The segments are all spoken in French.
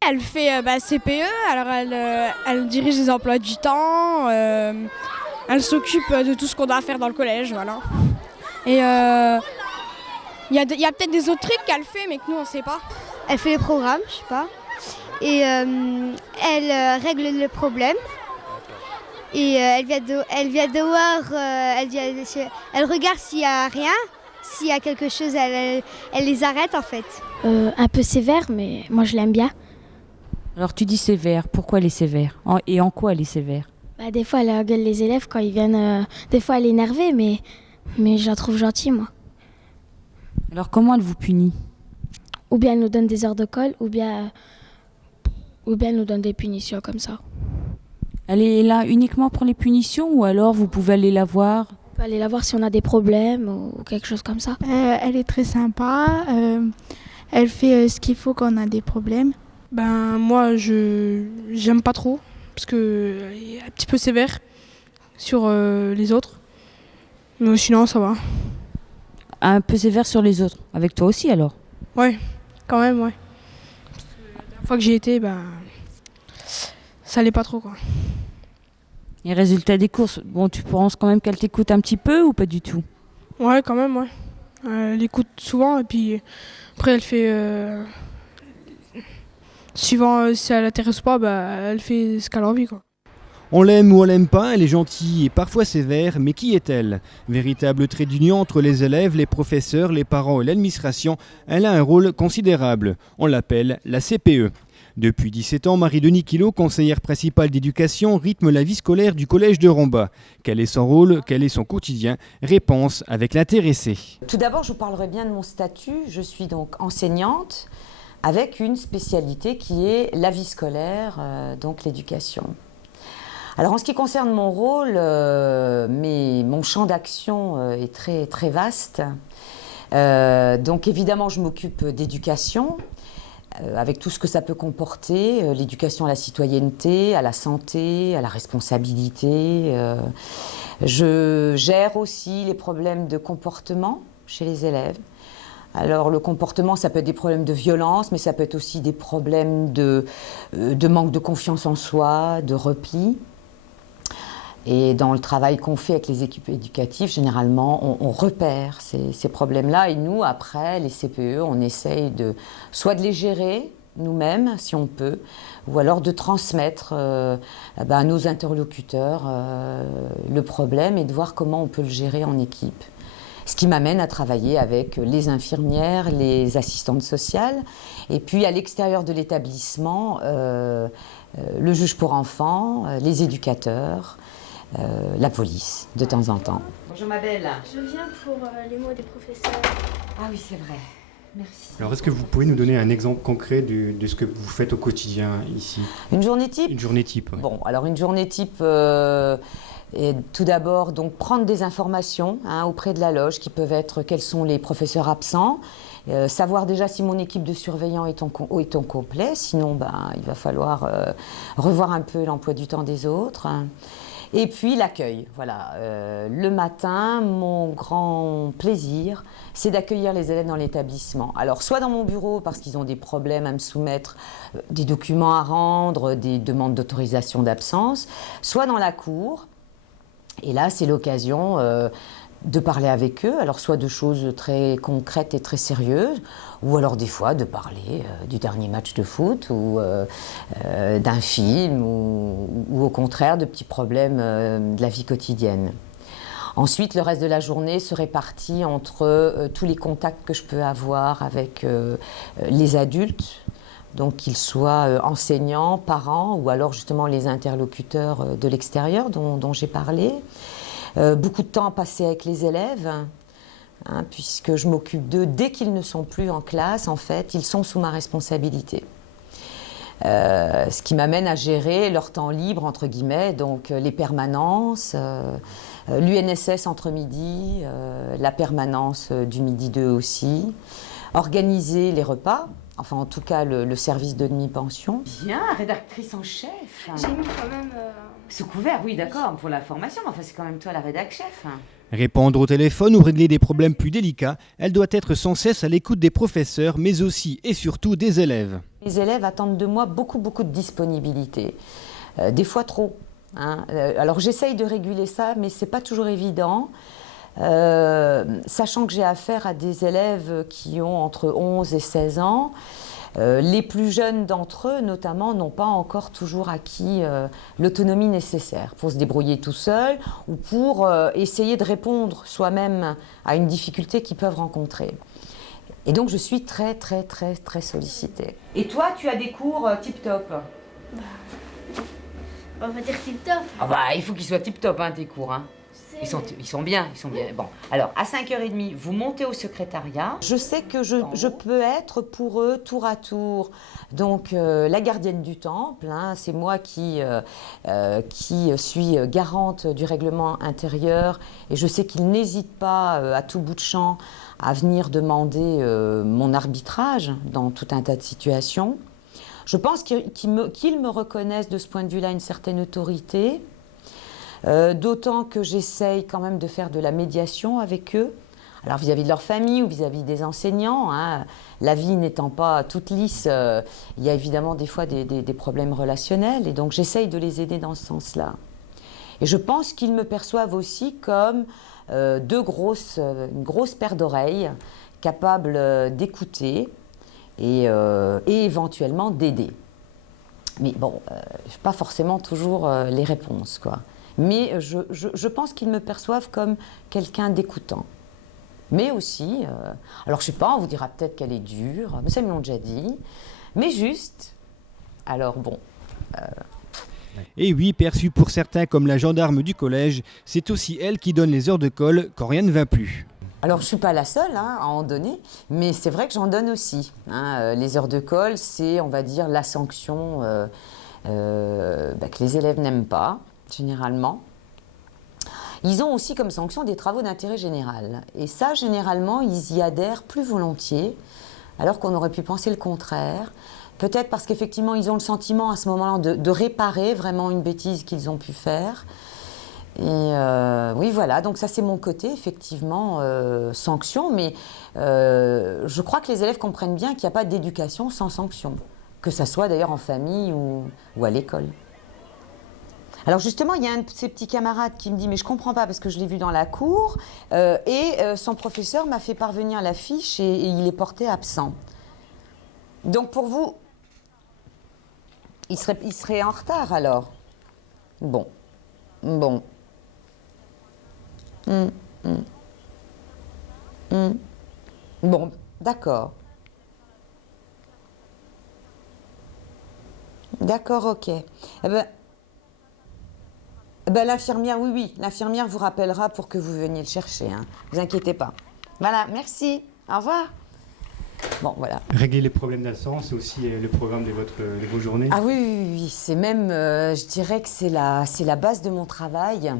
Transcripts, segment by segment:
Elle fait CPE, alors elle dirige les emplois du temps, elle s'occupe de tout ce qu'on doit faire dans le collège, voilà. Et y a peut-être des autres trucs qu'elle fait, mais que nous on sait pas. Elle fait les programmes, je sais pas. Et elle règle le problème. Et elle vient de voir, elle regarde s'il y a rien, s'il y a quelque chose, elle les arrête en fait. Un peu sévère, mais moi je l'aime bien. Alors tu dis sévère, pourquoi elle est sévère? Et en quoi elle est sévère? Des fois elle engueule les élèves quand ils viennent. Des fois elle est énervée, mais je la trouve gentille moi. Alors comment elle vous punit? Ou bien elle nous donne des heures de colle, ou bien elle nous donne des punitions comme ça. Elle est là uniquement pour les punitions ou alors vous pouvez aller la voir? On peut aller la voir si on a des problèmes ou quelque chose comme ça. Elle est très sympa, elle fait ce qu'il faut quand on a des problèmes. Moi j'aime pas trop parce que elle est un petit peu sévère sur les autres. Mais sinon ça va. Un peu sévère sur les autres. Avec toi aussi alors? Ouais, quand même ouais. Parce que la dernière fois que j'y étais, ça allait pas trop quoi. Les résultats des courses, bon tu penses quand même qu'elle t'écoute un petit peu ou pas du tout? Ouais quand même ouais. Elle écoute souvent et puis après elle fait suivant si elle l'intéresse pas, elle fait ce qu'elle a envie quoi. On l'aime ou on l'aime pas, elle est gentille et parfois sévère, mais qui est-elle? Véritable trait d'union entre les élèves, les professeurs, les parents et l'administration, elle a un rôle considérable. On l'appelle la CPE. Depuis 17 ans, Marie-Denis Quillot, conseillère principale d'éducation, rythme la vie scolaire du collège de Romba. Quel est son rôle? Quel est son quotidien? Réponse avec l'intéressé. Tout d'abord, je vous parlerai bien de mon statut. Je suis donc enseignante avec une spécialité qui est la vie scolaire, donc l'éducation. Alors en ce qui concerne mon rôle, mon champ d'action est très, très vaste. Donc évidemment, je m'occupe d'éducation, avec tout ce que ça peut comporter, l'éducation à la citoyenneté, à la santé, à la responsabilité. Je gère aussi les problèmes de comportement chez les élèves. Alors le comportement, ça peut être des problèmes de violence, mais ça peut être aussi des problèmes de manque de confiance en soi, de repli. Et dans le travail qu'on fait avec les équipes éducatives, généralement, on repère ces problèmes-là. Et nous, après, les CPE, on essaye soit de les gérer nous-mêmes, si on peut, ou alors de transmettre à nos interlocuteurs le problème et de voir comment on peut le gérer en équipe. Ce qui m'amène à travailler avec les infirmières, les assistantes sociales, et puis à l'extérieur de l'établissement, le juge pour enfants, les éducateurs, la police, de temps en temps. Bonjour ma belle. Je viens pour les mots des professeurs. Ah oui, c'est vrai. Merci. Alors, est-ce que vous pouvez nous donner un exemple concret de ce que vous faites au quotidien ici? Une journée type? Une journée type, ouais. Bon, alors une journée type, est tout d'abord, donc prendre des informations auprès de la loge qui peuvent être quels sont les professeurs absents, savoir déjà si mon équipe de surveillants est en complet, sinon il va falloir revoir un peu l'emploi du temps des autres. Et puis l'accueil, voilà. Le matin, mon grand plaisir, c'est d'accueillir les élèves dans l'établissement. Alors, soit dans mon bureau, parce qu'ils ont des problèmes à me soumettre, des documents à rendre, des demandes d'autorisation d'absence, soit dans la cour. Et là, c'est l'occasion de parler avec eux, alors soit de choses très concrètes et très sérieuses, ou alors des fois de parler du dernier match de foot, ou d'un film, ou au contraire de petits problèmes de la vie quotidienne. Ensuite, le reste de la journée se répartit entre tous les contacts que je peux avoir avec les adultes, donc qu'ils soient enseignants, parents, ou alors justement les interlocuteurs de l'extérieur dont j'ai parlé. Beaucoup de temps passé avec les élèves, puisque je m'occupe d'eux dès qu'ils ne sont plus en classe, en fait, ils sont sous ma responsabilité. Ce qui m'amène à gérer leur temps libre, entre guillemets, donc les permanences, l'UNSS entre midi, la permanence du midi 2 aussi, organiser les repas. enfin en tout cas le service de demi-pension. Bien, rédactrice en chef. J'ai mis quand même... Sous couvert, oui d'accord, pour la formation, mais enfin c'est quand même toi la rédac chef. Répondre au téléphone ou régler des problèmes plus délicats, elle doit être sans cesse à l'écoute des professeurs, mais aussi et surtout des élèves. Les élèves attendent de moi beaucoup de disponibilité, des fois trop. Alors j'essaye de réguler ça, mais c'est pas toujours évident. Sachant que j'ai affaire à des élèves qui ont entre 11 et 16 ans, les plus jeunes d'entre eux, notamment, n'ont pas encore toujours acquis l'autonomie nécessaire pour se débrouiller tout seul ou pour essayer de répondre soi-même à une difficulté qu'ils peuvent rencontrer. Et donc, je suis très, très, très, très sollicitée. Et toi, tu as des cours tip-top? On va dire tip-top. Ah bah, il faut qu'ils soient tip-top, hein, tes cours, hein. Ils sont bien. Bon, alors, à 5h30, vous montez au secrétariat. Je sais que je peux être pour eux tour à tour. Donc, la gardienne du temple, hein, c'est moi qui suis garante du règlement intérieur. Et je sais qu'ils n'hésitent pas, à tout bout de champ, à venir demander mon arbitrage dans tout un tas de situations. Je pense qu'ils me reconnaissent de ce point de vue-là une certaine autorité. D'autant que j'essaye quand même de faire de la médiation avec eux, alors vis-à-vis de leur famille ou vis-à-vis des enseignants, hein. La vie n'étant pas toute lisse, il y a évidemment des fois des problèmes relationnels, et donc j'essaye de les aider dans ce sens-là. Et je pense qu'ils me perçoivent aussi comme une grosse paire d'oreilles, capable d'écouter et éventuellement d'aider. Mais bon, pas forcément toujours les réponses, quoi. Mais je pense qu'ils me perçoivent comme quelqu'un d'écoutant. Mais aussi, alors je sais pas, on vous dira peut-être qu'elle est dure, mais ça ils me l'ont déjà dit, mais juste, alors bon. Et oui, perçue pour certains comme la gendarme du collège, c'est aussi elle qui donne les heures de colle quand rien ne va plus. Alors je suis pas la seule à en donner, mais c'est vrai que j'en donne aussi. Les heures de colle, c'est, on va dire, la sanction que les élèves n'aiment pas. Généralement. Ils ont aussi comme sanction des travaux d'intérêt général. Et ça, généralement, ils y adhèrent plus volontiers, alors qu'on aurait pu penser le contraire. Peut-être parce qu'effectivement, ils ont le sentiment à ce moment-là de réparer vraiment une bêtise qu'ils ont pu faire. Et oui, voilà, donc ça c'est mon côté, effectivement, sanction, mais je crois que les élèves comprennent bien qu'il n'y a pas d'éducation sans sanction, que ça soit d'ailleurs en famille ou à l'école. Alors justement, il y a un de ses petits camarades qui me dit « mais je ne comprends pas parce que je l'ai vu dans la cour et son professeur m'a fait parvenir la fiche et il est porté absent ». Donc pour vous, il serait en retard alors? Bon. Bon, d'accord. D'accord, ok. L'infirmière, oui, l'infirmière vous rappellera pour que vous veniez le chercher, hein. Vous inquiétez pas. Voilà, merci. Au revoir. Bon, voilà. Régler les problèmes d'absence, c'est aussi le programme de vos journées? Ah oui, c'est même, je dirais que c'est la base de mon travail.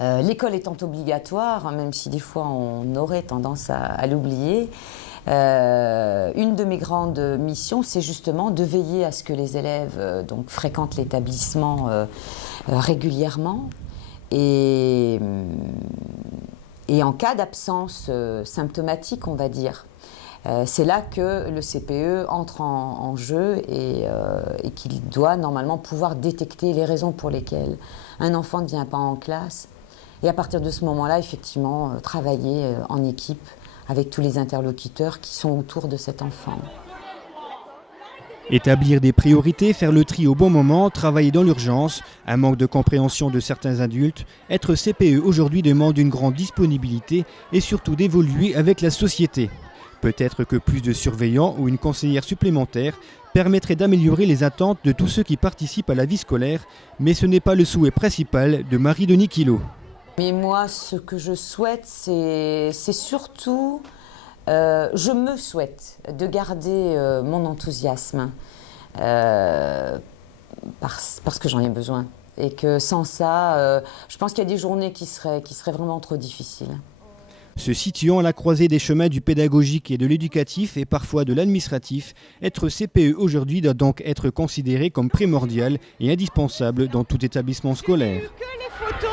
L'école étant obligatoire, même si des fois on aurait tendance à l'oublier, une de mes grandes missions, c'est justement de veiller à ce que les élèves donc, fréquentent l'établissement régulièrement et en cas d'absence symptomatique, on va dire, c'est là que le CPE entre en jeu et qu'il doit normalement pouvoir détecter les raisons pour lesquelles un enfant ne vient pas en classe. Et à partir de ce moment-là, effectivement, travailler en équipe avec tous les interlocuteurs qui sont autour de cet enfant. Établir des priorités, faire le tri au bon moment, travailler dans l'urgence, un manque de compréhension de certains adultes, être CPE aujourd'hui demande une grande disponibilité et surtout d'évoluer avec la société. Peut-être que plus de surveillants ou une conseillère supplémentaire permettrait d'améliorer les attentes de tous ceux qui participent à la vie scolaire, mais ce n'est pas le souhait principal de Marie-Denis Quillot. Mais moi, ce que je souhaite, c'est surtout, je me souhaite de garder mon enthousiasme parce que j'en ai besoin. Et que sans ça, je pense qu'il y a des journées qui seraient vraiment trop difficiles. Se situant à la croisée des chemins du pédagogique et de l'éducatif et parfois de l'administratif, être CPE aujourd'hui doit donc être considéré comme primordial et indispensable dans tout établissement scolaire. Que les photos